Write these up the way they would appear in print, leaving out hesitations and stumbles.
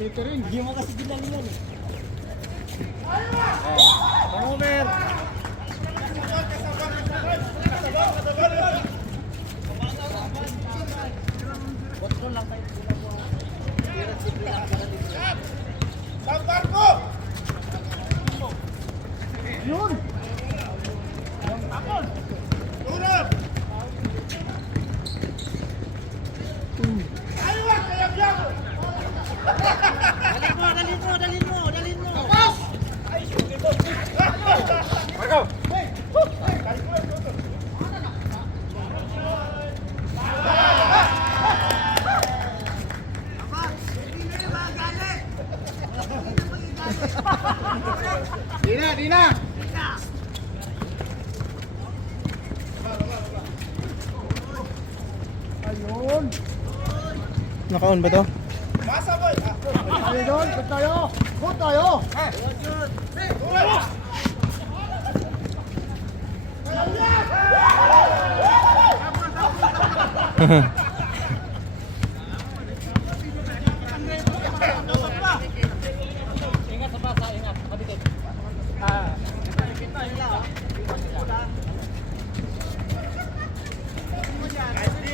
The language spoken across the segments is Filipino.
Ito rin, hindi mo kasi ginalian eh. Over. Control lang tayo. Sambarko! Yun! Turun! Ayun! Kayang-yang! Dalhin mo! Tapos! Marco! Dina! Ayun! Naka-on ba to? Masa boy! Ayun! Good tayo! Good tayo! Turun! Ingat sa basa, ingat. Kabitin.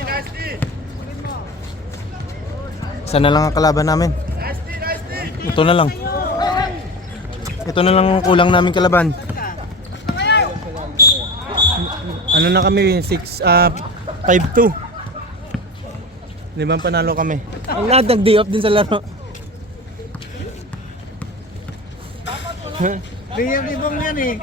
Nice D! Isa na lang ang kalaban namin. Nice D! Ito na lang. Ito na lang ang kulang namin kalaban. Ano na kami? 5-2. 5 panalo kami. Ang lahat nag-day off din sa laro. Biyang-ibang yan eh.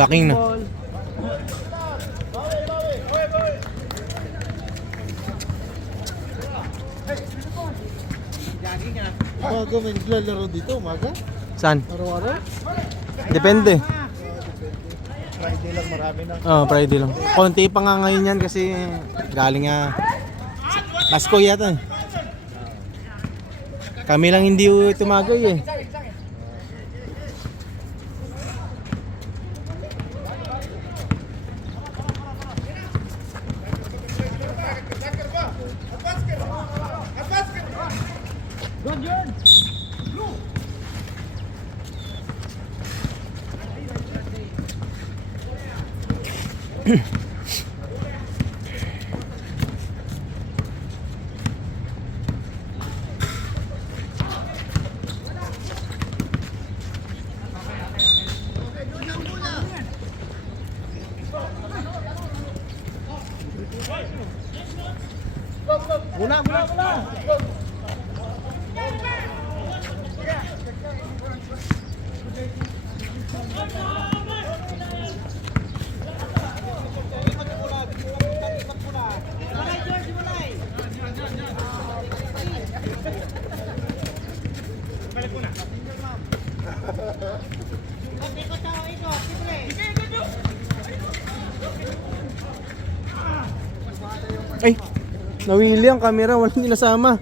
Backing na. Umaga may naglalaro dito, umaga? Saan? Araw-araw? Depende. Friday lang marami na. Oh, Friday lang. Konti pa nga ngayon yan kasi galing nga Pasko yata. Kami lang hindi tumagay eh. Good yun! Gula! Ay, nawili ang camera, walang ninasama.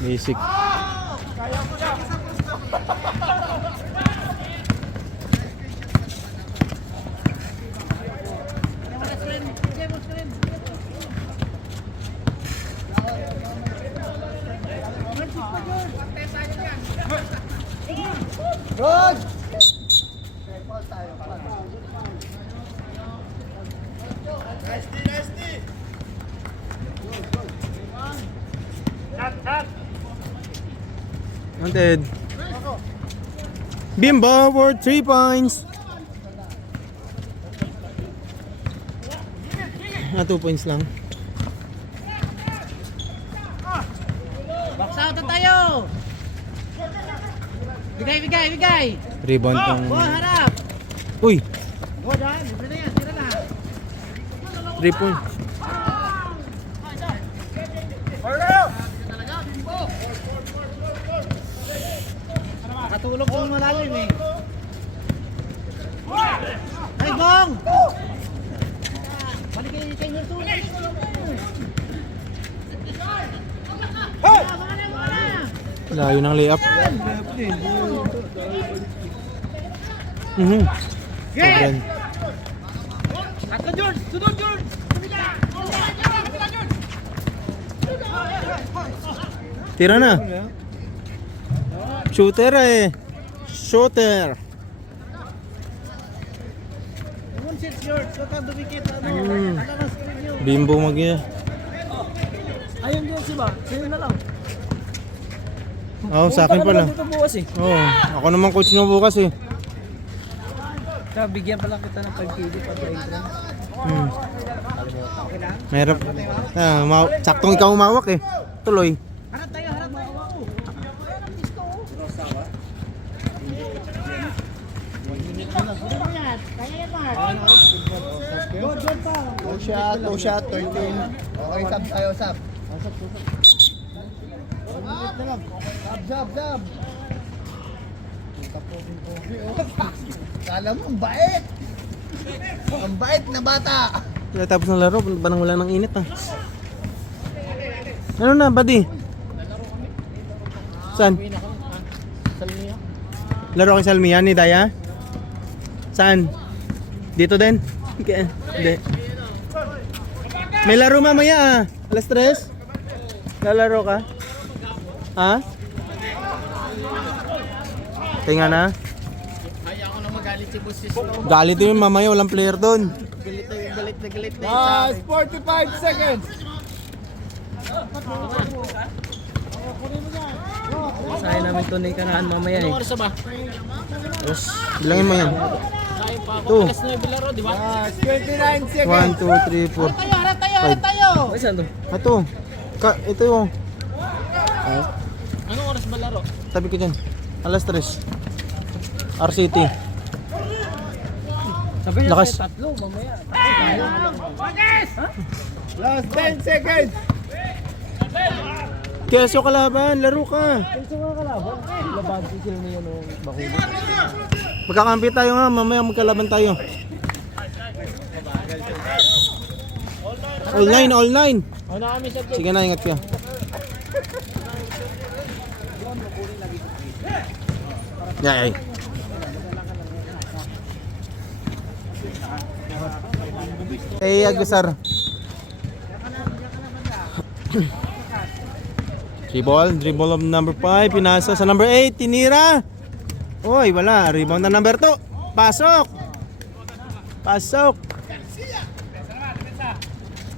Basic. Good! Nice D! Wanted. Bimbo for 3 points. 2 points lang. Box out na tayo! Bigay! Rebound tong... Ball, harap! Uy! Ball, dahil. Libre na yan, tira na. 3 points. Natutulog sa malalim eh. Ay, Bong! Balik kay Wilson. Layo ng layup. Mhm. Sobran. Atla, George! Sunod, George! Tira na. Shooter eh. Shooter. One set, George. Huwag kang dumikit. Bimbo magya. Ayun din si ba? Sa'yo na lang. Oo, sa akin pala. Dito bukas eh. Oo, ako naman coach mo bukas eh. Kaya bigyan pa lang kita ng 5 kg para entrance. Merap. Saktong ikaw umawak eh. Tuloy. Harap tayo, harap tayo. Two shot, 13. Okay, sub tayo, sub. Sub. Kala mo, ang bait. Ang bait na bata. Tapos ng laro, parang wala ng init ah. Ano na, buddy? Saan? Laro kay Salmia ni Daya? Saan? Dito din? Hindi. May laro mamaya ah. Alas 3? Lalaro ka? Ha? Tinga na? Ayaw ko na magalit si Busis. Galit din mamaya, walang player doon. Galit na. 45 seconds. Sayang namin tunay kanaan mamaya eh. Ano ba? Bilangin mo yan. Sayang pa ako. 2, Alas 9 laro, di ba? 29 seconds. 1, 2, 3, 4. Harap tayo. Ay, saan to? Ito. Ito yung Anong oras ba laro? tabi ko dyan. Alas 3. RCT. Sabi niya Lakas. tayo tatlo mamaya. Last 10 seconds. Kesyo kalaban, laro ka. Ito nga kalaban. Laban si sila niya nung bakulo. Magkakampi tayo nga, mamaya magkalaban tayo. All 9. O na kami sa Sige na, ingat ka. Yay. Hey, Agusar. Dribble of number 5, pinasa sa number 8, tinira. Uy, wala, rebound na number 2. Pasok.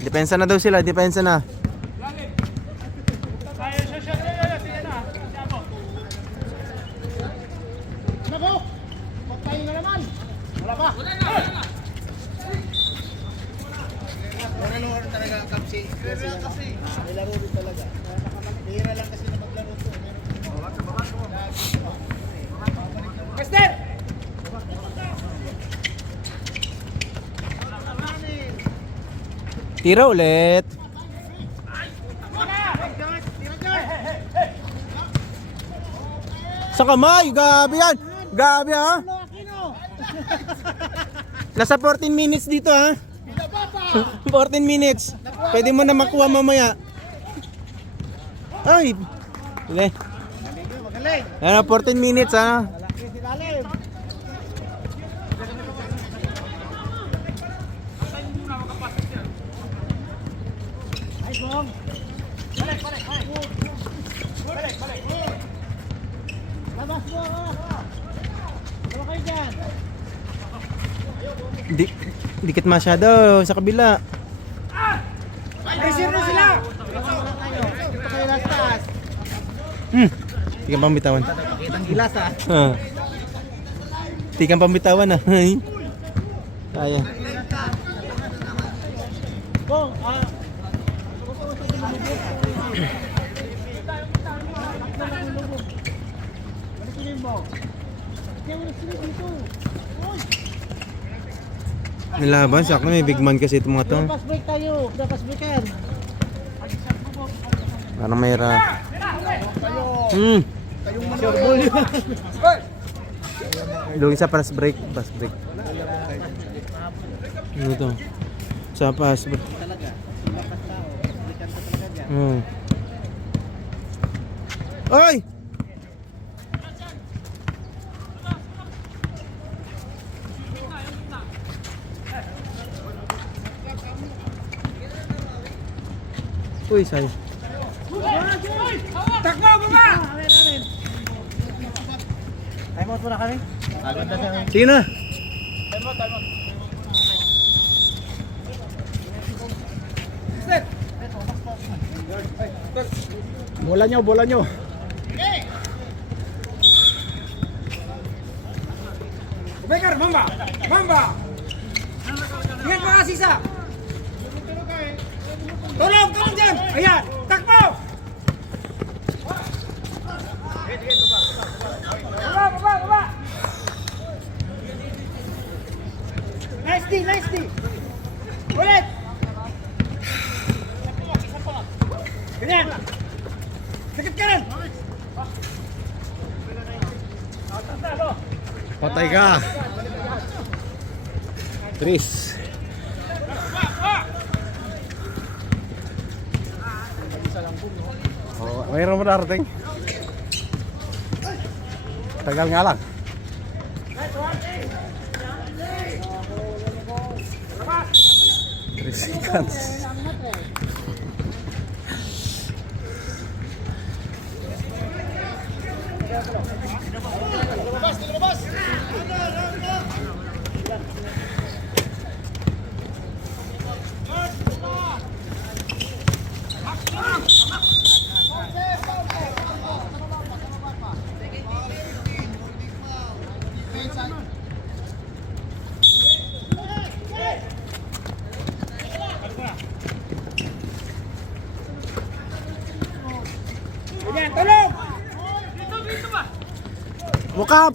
Depensa na daw sila, depensa na. Tira ulit. Sa kamay, gabi yan. Gabi ha. Nasa 14 minutes dito ha. 14 minutes. Pwede mo na makuha mamaya. Ay. Ile. Ano, 14 minutes ha. Dikit masyado sa kabila. Pressure na sila! Ito kayo last taas. Di kang pambitawan. Pakitang gilas ha. Di kang pambitawan ah. Kaya. Bong, Nilaban, sakto may big man kasi itong mga to. Pass break tayo. Pass break yan. Parang mayra. Sure ball yun. Doon sa pass break. Ano to? Sa pass break. Oy! Uy, say. Takbo, baba! Time out muna kami. Agad na siya. Sige na. Bola nyo. Bekar, Mamba! Ingat mga sisa! Tulong dyan! Ayan! Takbo! Baba! Nice D! Ulit! Ganyan! Sakit ka rin! Patay ka. Tris. Oh, mayroon mo darating. Tagal nga lang. Tris seconds. Ganyan, tulong! Woke up!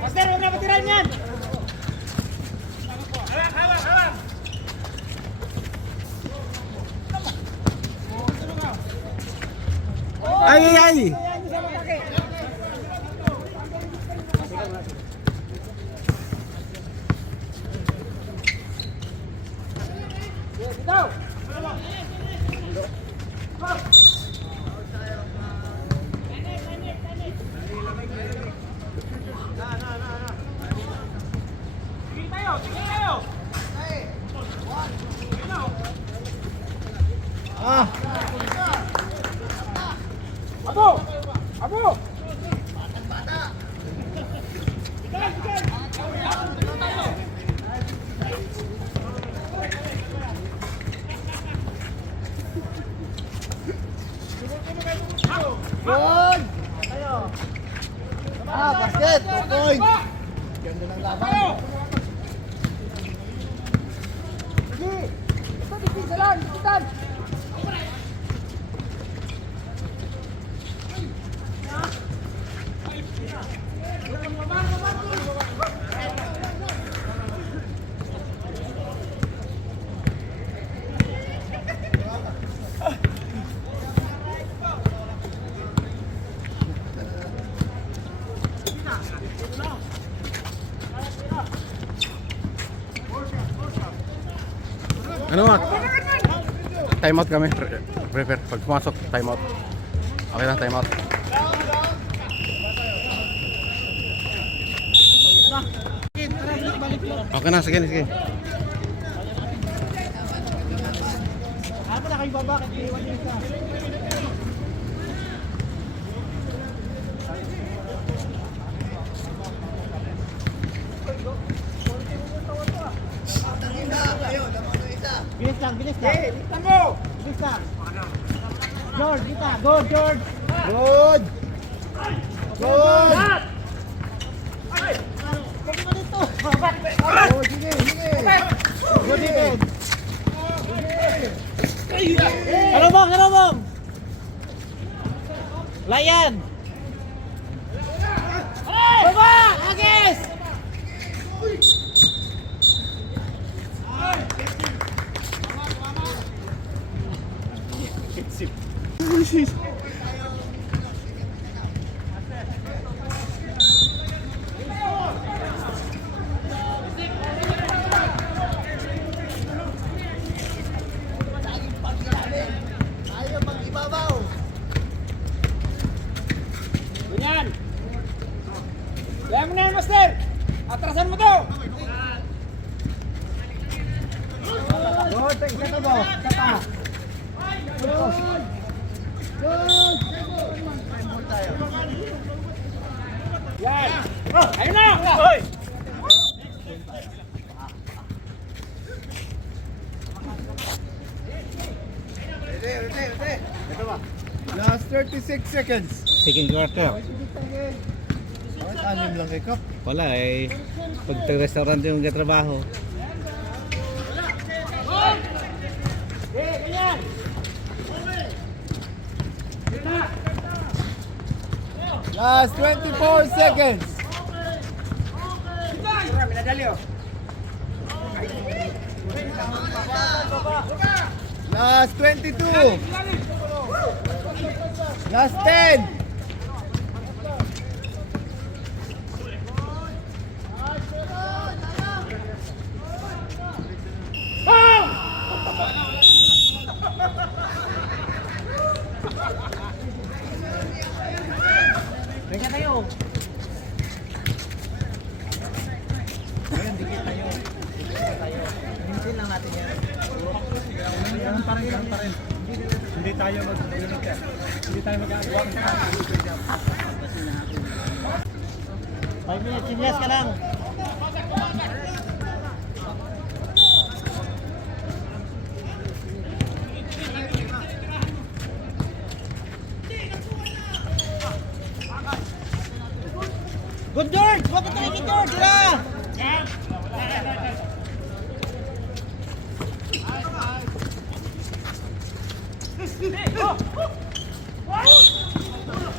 Master, huwag na patiran yan! Hawak! Ay! Abo! Good! Basket! 2 points! Ganda ng laban. Ito, dipisa lang! Dipisan! Ano Mac? Time out kami. Prepare. Pag pumasok, time out. Okay na, time out. Okay na, sige. Ano na kayo baba? Iwan niyo isa. Bilis lang. Bilis mo! Bilis lang. George, kita. Go, George! Good! Good! Pagin mo dito! Oh, sige. Good defense! Ano bang? Layan! Baba! Agis! Ganyan. Kaya mo na yan, master. Atrasan mo to. Good, isa ka mo. Isa pa. Yan. Ayun na. Last 36 seconds. Second quarter. Bakit anim lang ikaw? Wala eh. Pag restaurant yung katrabaho. Ganyan. Last 24 seconds. Last 22. Last 10. Ganyan tayo. Hintin lang natin yan. Ganun pa rin. Hindi tayo mag-unit yan. Hindi tayo mag-agawa. 5 minutes, sinyas ka lang. Good George! Huwag ka tumigil George! Wala!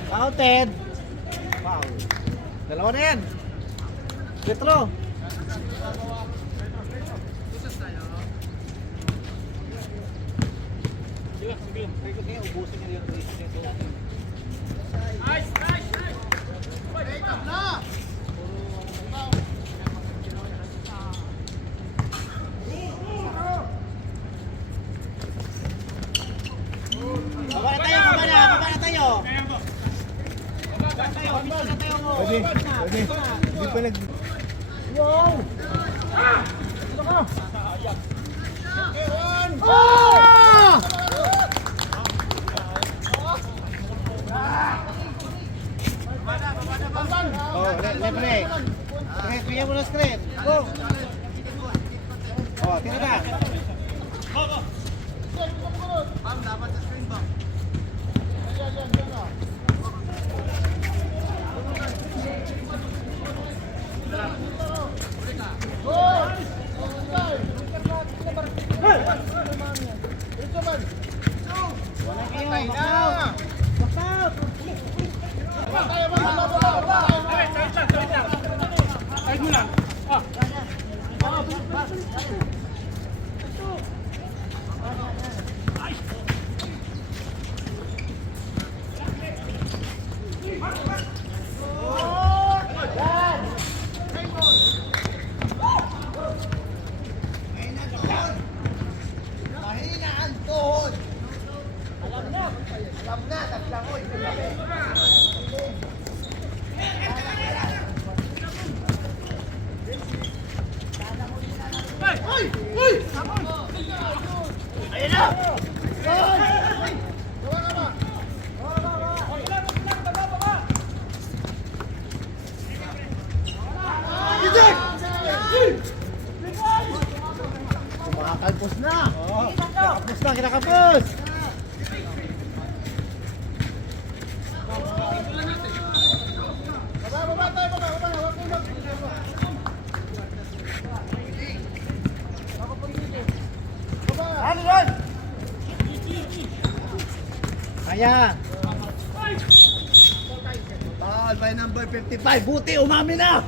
Counted! Wow! Dalawa na yan! Retro! Baba na tayo! Baba na tayo! Pwede. Hindi pa nag... Libre! Screen, bigyan mo ng screen! Go! Oh, tira na! Kumakalpos na. Kinakapos. Kaya. Foul by number 55. Buti, umami na.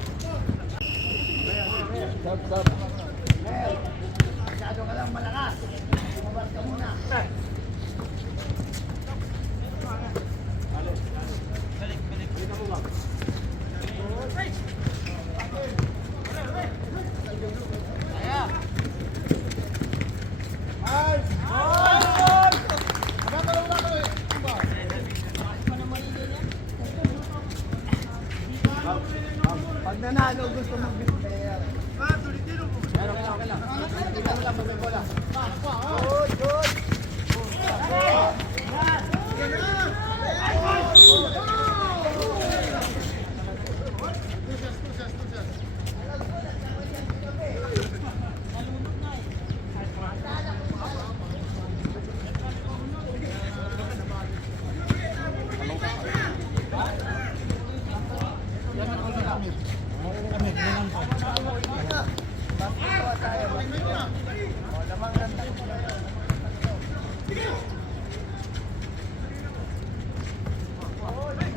Masyado ka lang malakas. Umabas ka muna. Pag nanalo, gusto mag-player.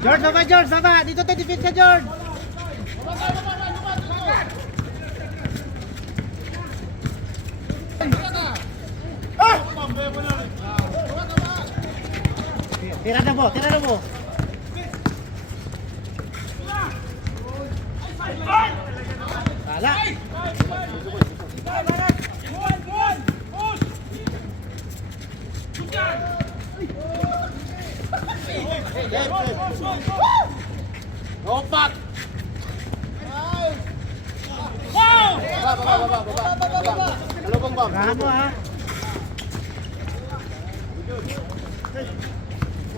George, baba George, baba. Dito tayo defense ka George. Tira na mo, tira na mo. Wala. Rahan mo ha.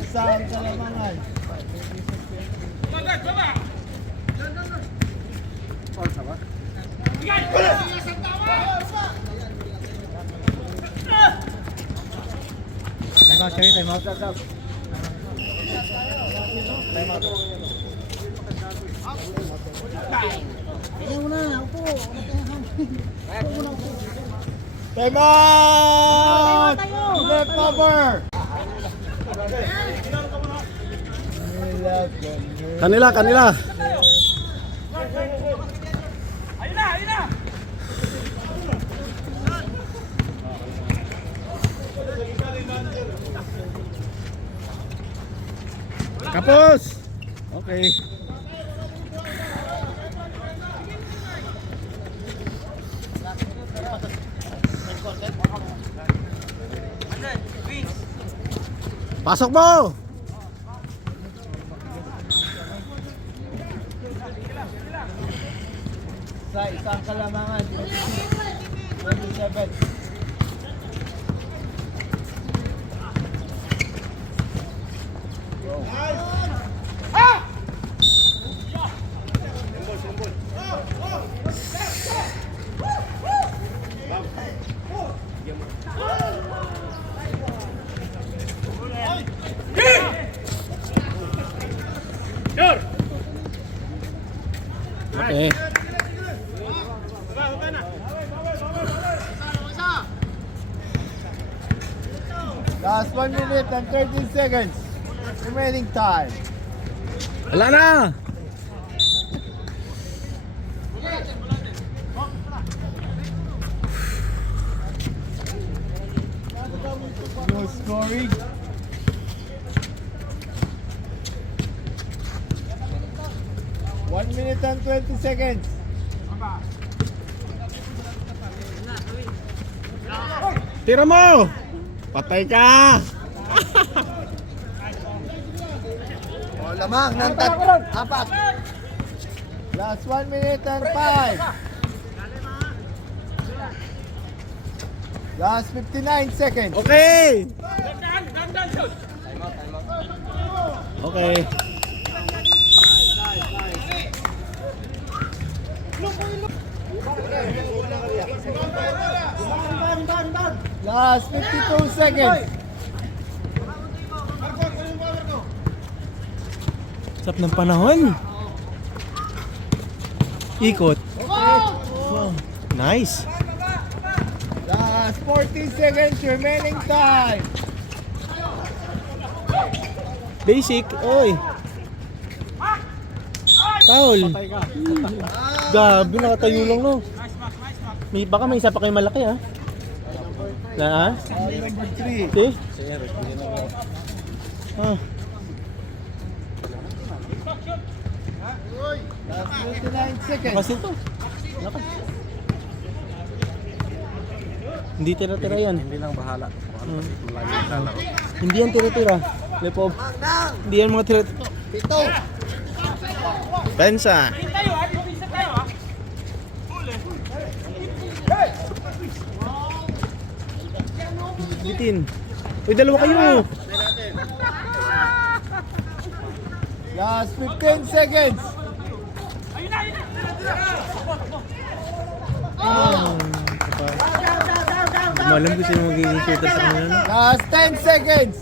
Saan sa lamangan? Time out kayo, time out. Time out! Left cover! Kanila, kanila. Kapos. Okay. Pasok mo. Sa isang kalamangan. 27. Okay. Last 1 minute and 13 seconds. Remaining time. Wala na. No scoring. One minute and 20 seconds. Tira mo. Patay ka. O, lamang ng apat. Last 1 minute and 5. Last 59 seconds. Okay. Okay. Last 52 seconds. Sarap ng panahon. Ikot. Wow. Nice. Last 40 seconds remaining time. Basic. Oy. Foul. Gabi, nakatayo lang no. Baka may isa pa kayo malaki ha. Na ha? Number 3. See? Ah. Last 29 seconds. Kasi ito. Hindi tira-tira yan. Hindi lang bahala. Malayo yung lalaro. Hindi yan tira-tira. Lepob. Hindi yan mga tira-tira. Pito. Pensa. Bitin. Uy, dalawa kayo. Last 15 seconds. Hindi mo alam kung sino magiging shooter sa kanila. No? Last 10 seconds.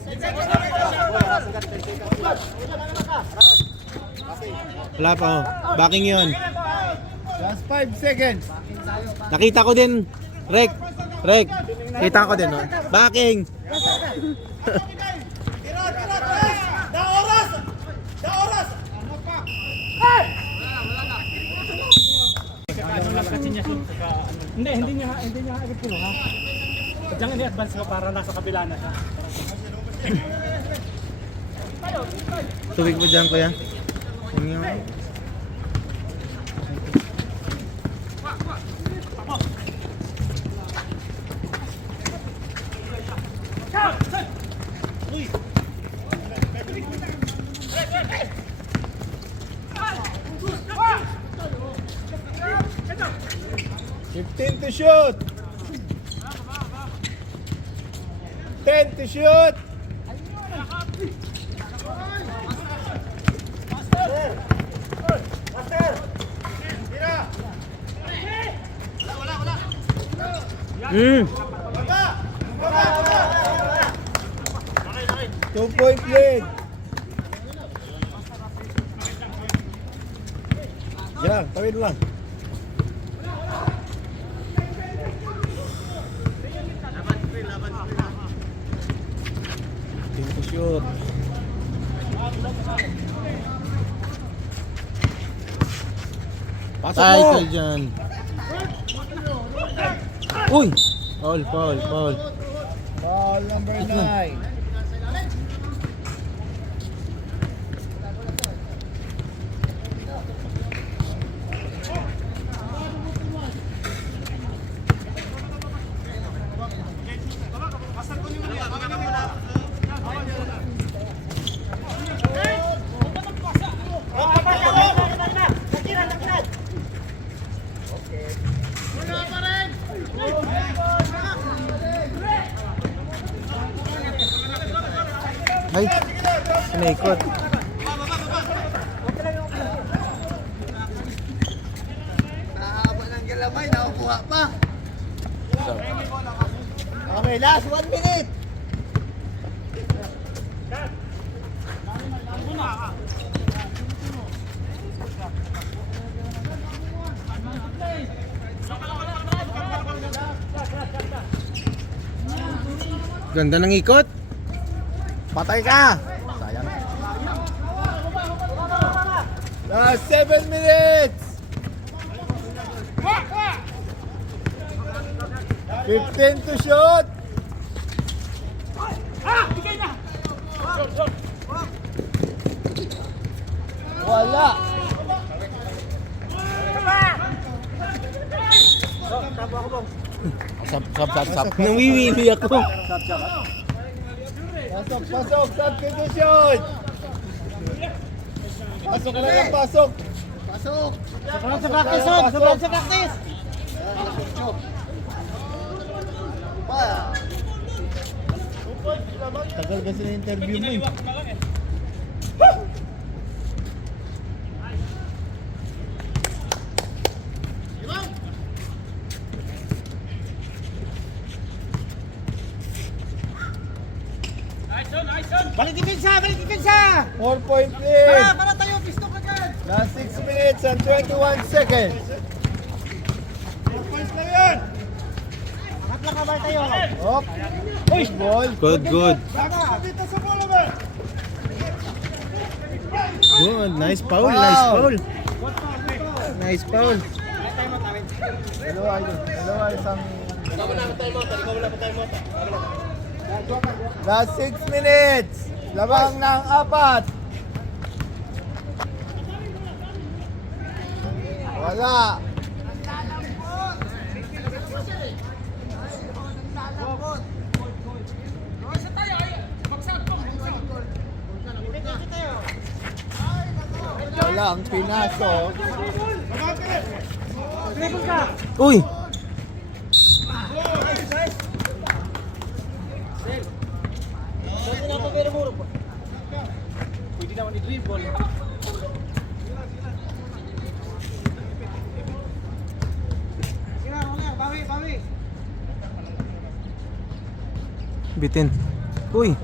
Wala pa oh. Backing yon. Last 5 seconds. Nakita ko din. Rek. Kita ko din oh. Backing. Ano lang kasi niya saka hindi niya agad puno ha. Diyan ini advance mo para nasa kabila na siya. Tubig mo dyan kuya. Yun nga. To shoot. 10 to shoot. Mm. 2-point lead. Yan, tawid lang. Team to shoot. Pasok mo. Title dyan. Uy! Foul. Ball number 9. Ay, sinaikot. Nahaba ng galamay, nakukuha pa. Okay, last 1 minute. Ganda ng ikot. Patay ka! Sayang. Last 7 minutes. 15 to shoot. Wala. Sap. Nawiwili ako. Pasok, substitution. Pasok na lang, pasok. Pasok. Sa practice. Tagal kasi na interview mo eh. Balik depensa. 4-point lead. Para tayo pisto ka dyan. Last 6 minutes and 21 seconds. Angat lang kabay tayo. Up. Good ball. Good. Dito sa bola ba? Good. Nice foul. Dalawa isang... Last 6 minutes. Labang ng 4. Wala. Wala ang pinasok. Uy! Pwede naman i-dribble. Bitin. Uy!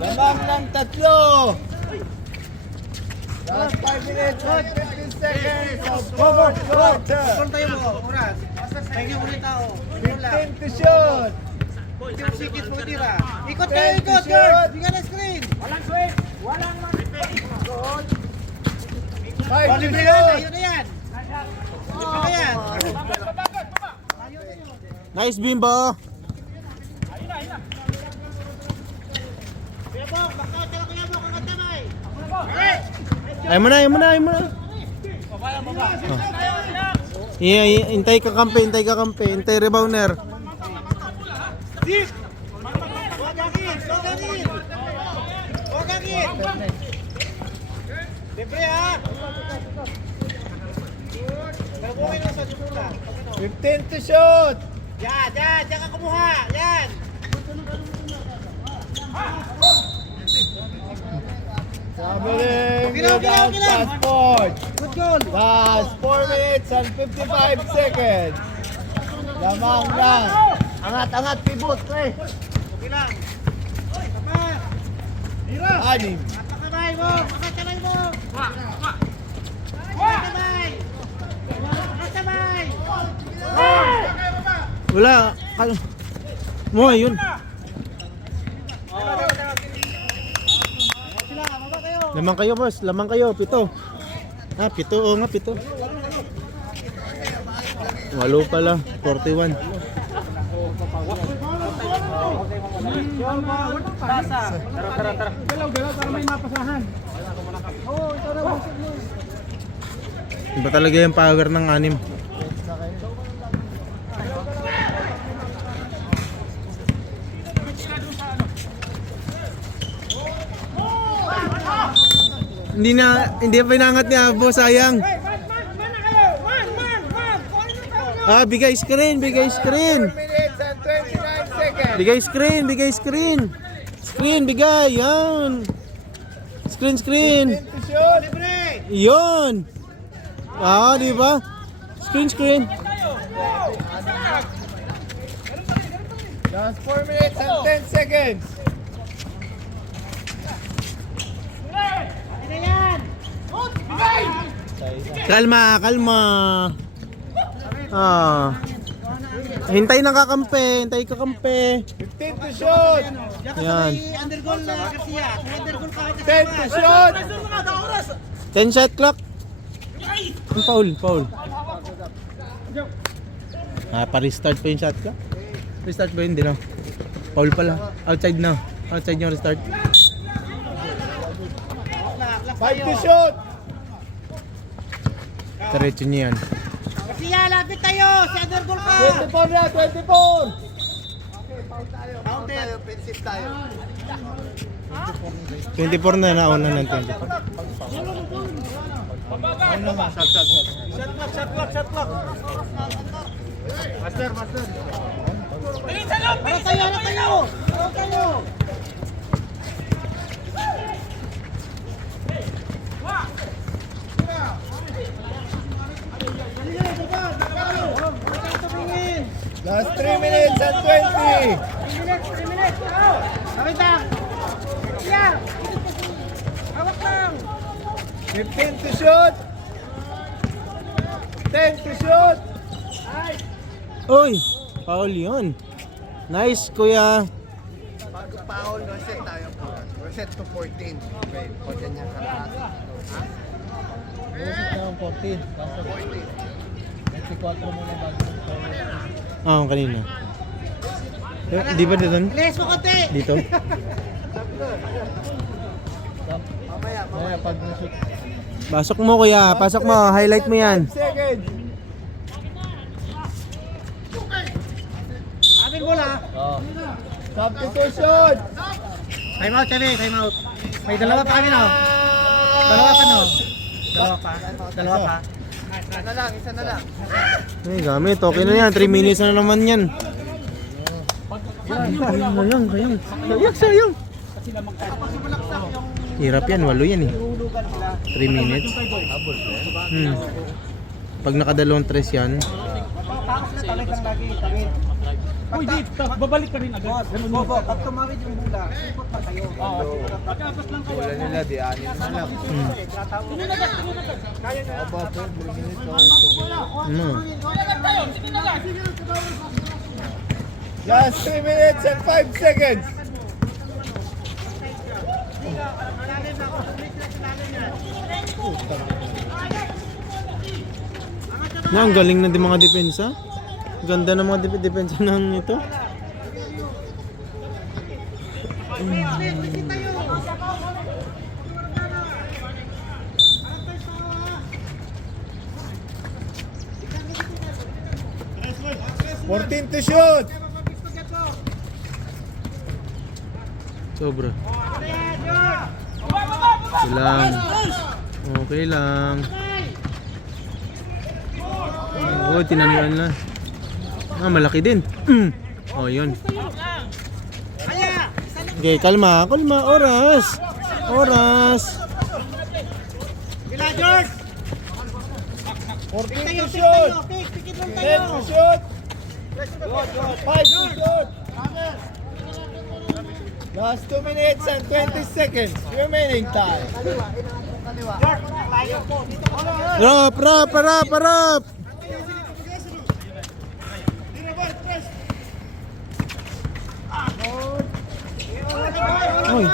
Lamang ng tatlo. Last 5 minutes and 15 seconds of fourth quarter. 15 to shoot. Ikot 10 kayo, to ikot, shoot. George! Bigyan ng screen! 5 to Libre yan, shoot. ayun na yan! Libre na yan! Nice Bimbo! Kuya Bong, baka tala Kuya Bong, ang kamay! Ayaw mo na, ayaw mo na, ayaw mo na. Hintay ka kampe, hintay ka kampe, hintay rebounder. Huwag angin! Huwag angin! Huwag angin! Libre ha! Nagbukin mo sa simula. 15 to shoot. Yan, yan! Diyan ka kumuha! Yan! Sabiling Gilaw, gilaw, gilaw. fast forward. Good goal! Last 4 minutes and 55 seconds. Lamang lang. Angat-angat pivot, pre. Okay lang. Tama! Anim. Pakakamay mo! Pakakamay mo! Pakakamay! Pakakamay! Wala. Mo, yun. Sila, baba kayo! Lamang kayo, boss. Lamang kayo. Pito. Ah, pito. Oo nga, pito. Walo pala. 41. Tara. Galaw para may mapasahan. Iba talaga yung power ng anim. Hindi pinangat niya, boss, sayang. Ah, bigay screen. 4 minutes and 29 seconds. Bigay screen. Screen, bigay, yan. Screen. 15 to shoot. Yun. Ah, di ba? Screen. Last 4 minutes and 10 seconds. Ano yan? Kalma. Ah. Hintay kakampi. 15 to shoot. Yan. Undergoal na kasi yan. Undergoal ka kasi. 10 to shoot. 10 shot clock. Foul. Ah, pa-restart pa yung shot clock. Restart ba yun? Hindi na. Foul pala. Outside na. Outside yung restart. 5 to shoot. Diretso niya yan. Kasi yan, lapit tayo. Si undergoal ka. 24 na, 24. Counter. 24 na nauna ng 24. Shot clock. Master. Ano tayo? Last 3 minutes and 20. 3 minutes. Kapit lang. Yeah. Hawak lang. 15 to shoot. 10 to shoot. Uy! Foul yun. Nice, kuya. Pag foul, reset tayo po. Reset to 14. Okay, pag ganyan ka lahat. Reset na 14. Basta 14. 24 muna bago. Kanina. Di ba dito? Bilis mo konti. Dito? Mamaya pag nashoot. Pasok mo kuya, pasok mo. Highlight mo yan. 5 seconds. Amin bola. Oh. Substitution. Time out, Chevy. Time out. May dalawa pa kami, no? Dalawa pa, no? Dalawa pa. Dalawa pa. Isa na lang. Ay, gamit. Okay na yan. 3 minutes na naman yan. Sayang. Hirap yan. 8 yan eh. 3 minutes. Pag nakadalawang tres yan. Uy, di, babalik ka rin agad. Ganun yun. Pag tumawid yung bola, ikot pa kayo. Pagkapas lang kayo. Wala nila, di anin na lang. Aba, po, Last 3 minutes and 5 seconds. Ang galing na din mga depensa. Ganda ng mga depensa ng ito. $14 to shoot. Sobra. Okay lang. Okay lang. Oh, tinanuan na. Malaki din. Oh, yun. Okay, kalma. Kalma. Oras. Oras. Bila, George! 14 to shoot. Pikit lang 10 tayo. to shoot. 5 to shoot. Last 2 minutes and 20 seconds remaining time. Rap, rap, rap, rap. Oy.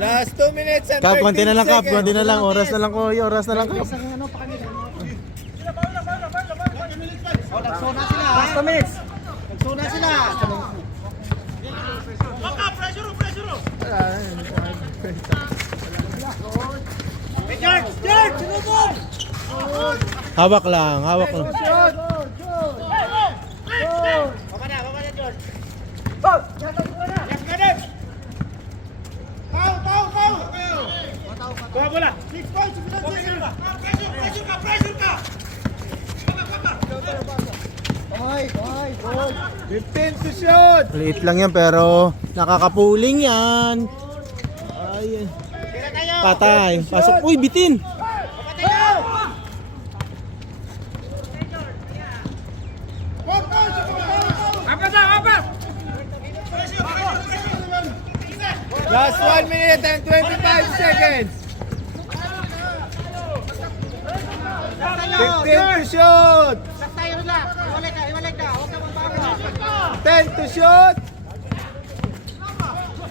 Last 2 minutes and 13 Kap, konti na lang, Kap. seconds. Konti na lang. Oras na lang, Koy. Oras na lang, Kap. Nagsuna sila. Last 2 minutes. Nagsuna sila. Hey, George! George! Sinubog! Hawak lang, hawak lang. Baba na, George. Yes, madam! Kuha bola. 6 points! Okay, good. 15 to shoot. Liit lang yan, pero nakakapuling yan. Ay, patay. Pasok. Uy, bitin. Last 1 minute and 25 seconds. 15 to shoot. Relax tayo, relax. Iwalay ka. Huwag ka magbago. 10 to shoot.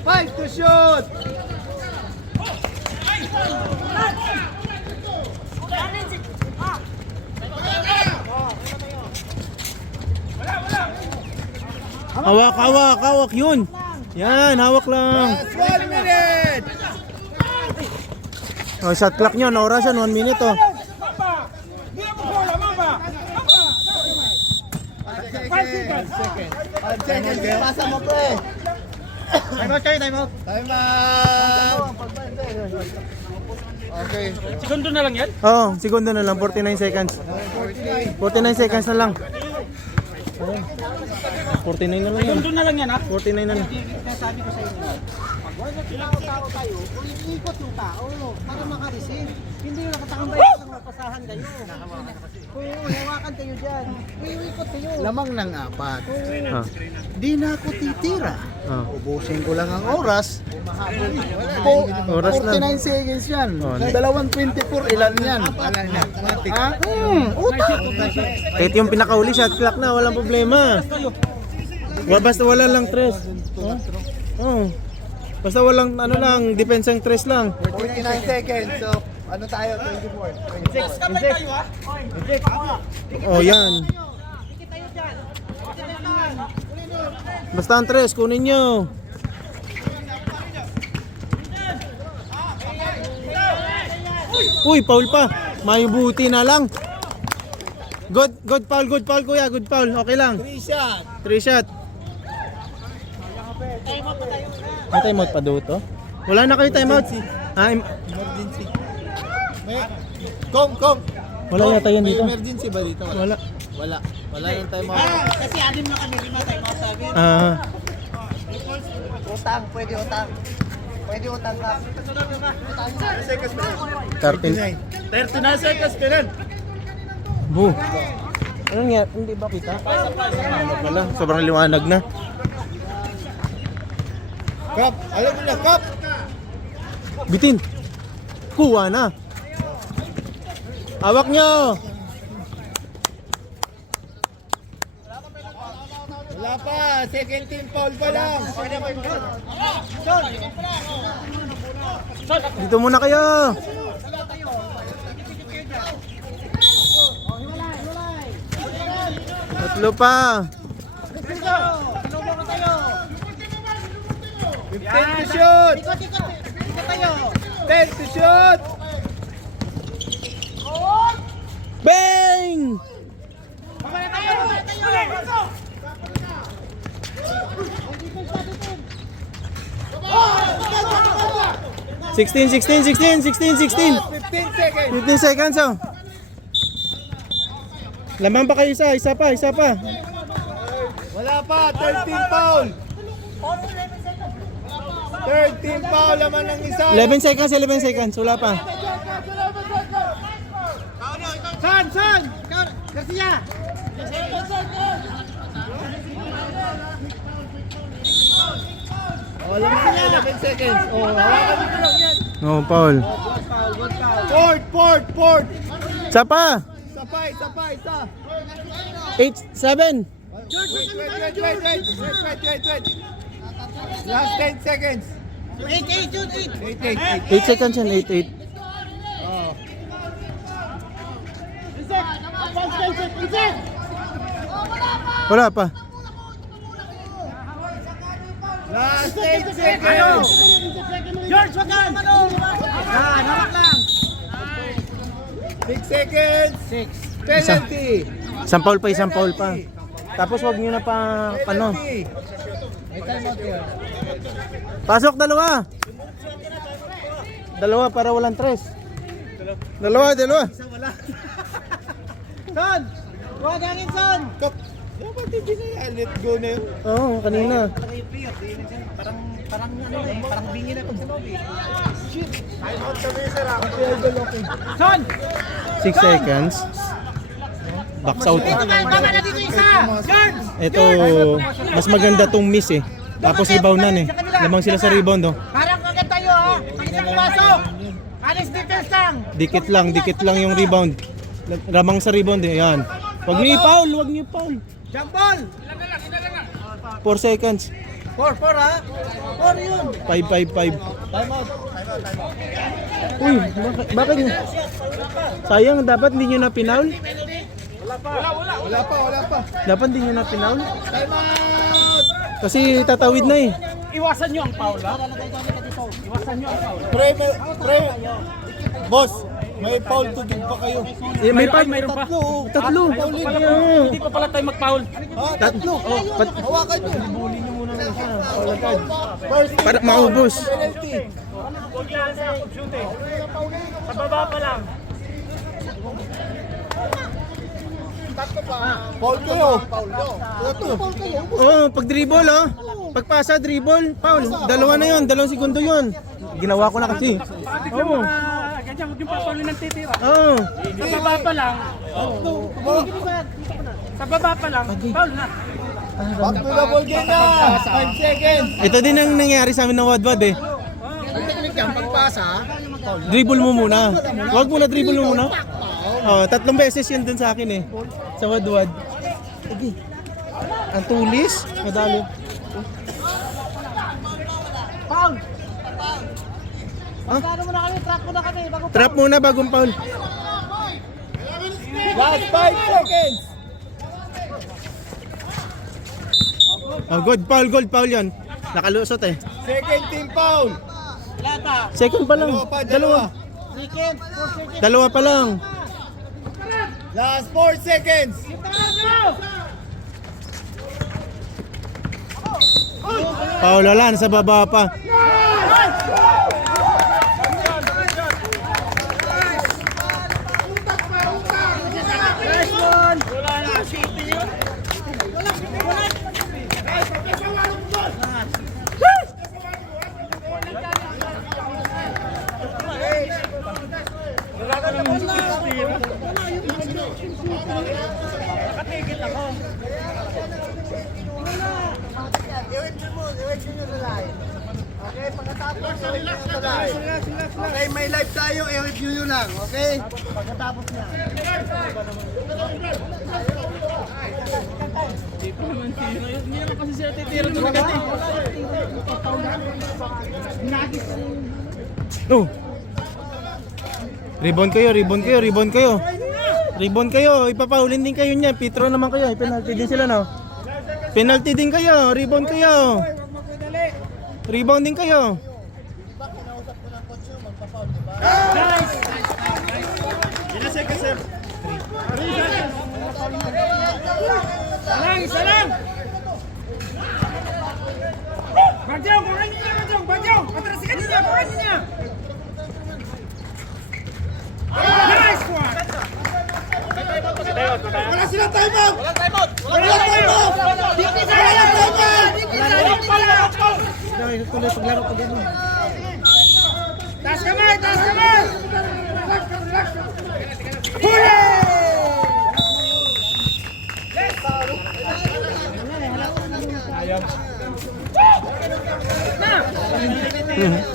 5 to shoot. Hawak, hawak, hawak. Yun. Yan, hawak lang. Last 1 minute. Oh, shot clock nyo. Oras yan, 1 minute oh. 5 seconds. Pasa mo pre. Time out, time out. Time out. Okay. Segundo na lang yan? Oh, segundo na lang. 49 seconds. 49 seconds na lang. 49 na lang yan. Segundo na lang yan ha? 49 na lang. Sabi ko sa inyo, pag wala tao tayo, kung iikot yung tao para makareceive, hindi yung nakatakambay lang mapasahan kayo. Oo, hawakan kayo dyan. Iikot kayo. Lamang ng apat. Ah. Di na ako titira. Ah. Ubusin ko lang ang oras. Oras lang. 49 seconds yan. Oh, Dalawang 24, ilan yan? Ha? Utak. Kahit yung pinakauli, shot clock na. Walang problema. Basta wala lang tres. Oh. Basta walang ano lang, defense ang tres lang. 49 seconds. So, Ano tayo? 24. Oh, yan. Basta ang 3, kunin nyo. Uy, foul pa. Mayubuti na lang. Good foul kuya, good foul. Okay lang. 3 shot. 3 shot. May timeout pa doon to? Wala na kayo timeout. Emergency. May... Kom. Wala yata yan dito. May emergency ba dito? Wala. Wala yung time out. Kasi anim na kami, 5 time out sabi. Utang, pwede utang. Pwede utang ka. 13. 39 seconds, Pinan. Bu. Ano nga? Hindi ba kita? Wala, sobrang liwanag na. Kap, alam mo na, Kap. Bitin. Kuha na. Hawak nyo. Wala pa, second team foul pa lang. Dito muna kayo. Tatlo pa. 15 to shoot. Ikot tayo. 10 to shoot. Bang! 16. 15 seconds. 15 seconds oh. Lamang pa kayo isa pa. Wala pa, 13 foul. 13 foul naman ng isa. 11 seconds, wala pa. Son! Garcia! Wala mo na 11 seconds. Oh, hawakan mo lang yan. No, Paul. Port. Isa pa. Isa. 8, 7. Wait. Last 10 seconds. 8. 8 seconds yan, 8. Oh. Wala pa. Last 10 seconds. George, wag ka naman o! Hawak lang! 6 seconds. 6. Penalty. Isang foul pa. Tapos wag nyo na pa, ano. May time out yun. Pasok, dalawa para walang 3. Dalawa. Son! Huwag hangin, son! Kap, dapat hindi na yan. Let go na yun. Oo, kanina. Parang bingi na ito sa lobby. Time out kami, sir. Son! 6 seconds. Box out. Tama na dito isa! George! Ito, mas maganda tong miss eh. Tapos reboundan eh. Lamang sila sa rebound oh. Parang agad tayo ha! Pagkita pumasok! Alis defense lang! Dikit lang yung rebound. Lamang sa rebound eh, yan. Wag niyo i-foul. Jump ball! 4 seconds. 4 ha? 4 yun! 5. Time out. Uy, bakit? Sayang, dapat hindi nyo na pinaul. Wala pa. Dapat hindi nyo na pinaul. Time out. Kasi tatawid na eh. Iwasan nyo ang foul, ha? Pre. Boss, may foul to give pa kayo. Eh, may pa, mayroon pa. tatlo. Oo. Hindi pa pala tayo mag-foul. Ha, tatlo. Hawakan nyo. First team Para foul, maubos. penalty. Sa baba pa lang. Foul kayo. Tatlo. Oo, pag dribble oh. Pagpasa, dribble, foul. Dalawa na yun, 2 segundo yun. Ginawa ko na kasi. Oo. Ganyan, huwag yung papaulin ng titira. Oo. Sa baba pa lang. Sa baba pa lang, foul na. Back to the ball game na. 5 seconds. Ito din ang nangyari sa amin ng Wadwad eh. Dribble mo muna. Huwag muna dribble mo muna. 3 beses yun dun sa akin eh. Sa Wadwad. Sige. Ang tulis. Madali. Foul! Magkano muna kami, trap muna kami. Bago Trap muna bagong foul. Last 5 seconds. Oh, good foul yan. Nakalusot eh. Second team foul. Second pa lang. Dalawa. Second, 4 seconds. Dalawa pa lang. Last 4 seconds. Foul wala, nasa baba pa. Nakatigil ako. I-wait nyo na live. Okay, pagkatapos. Okay, may live tayo. I-review nyo lang. Okay? Pagkatapos niya. Hindi naman kasi siya titira doon agad eh. Oh. Rebound kayo. Rebound kayo, ipapaulin din kayo niya. Pitro naman kayo, penalty din sila no. Penalty din kayo, rebound kayo. Rebound din kayo. Isa lang! Badyong, kuhanin niya, Badyong! Badyong! Atrasikan niya, kuhanin niya! Nice one! Wala sila timeout! Wala timeout! Wala timeout! Tuloy paglaro ko gano'n. Taas kamay! Taas kamay! Mhm.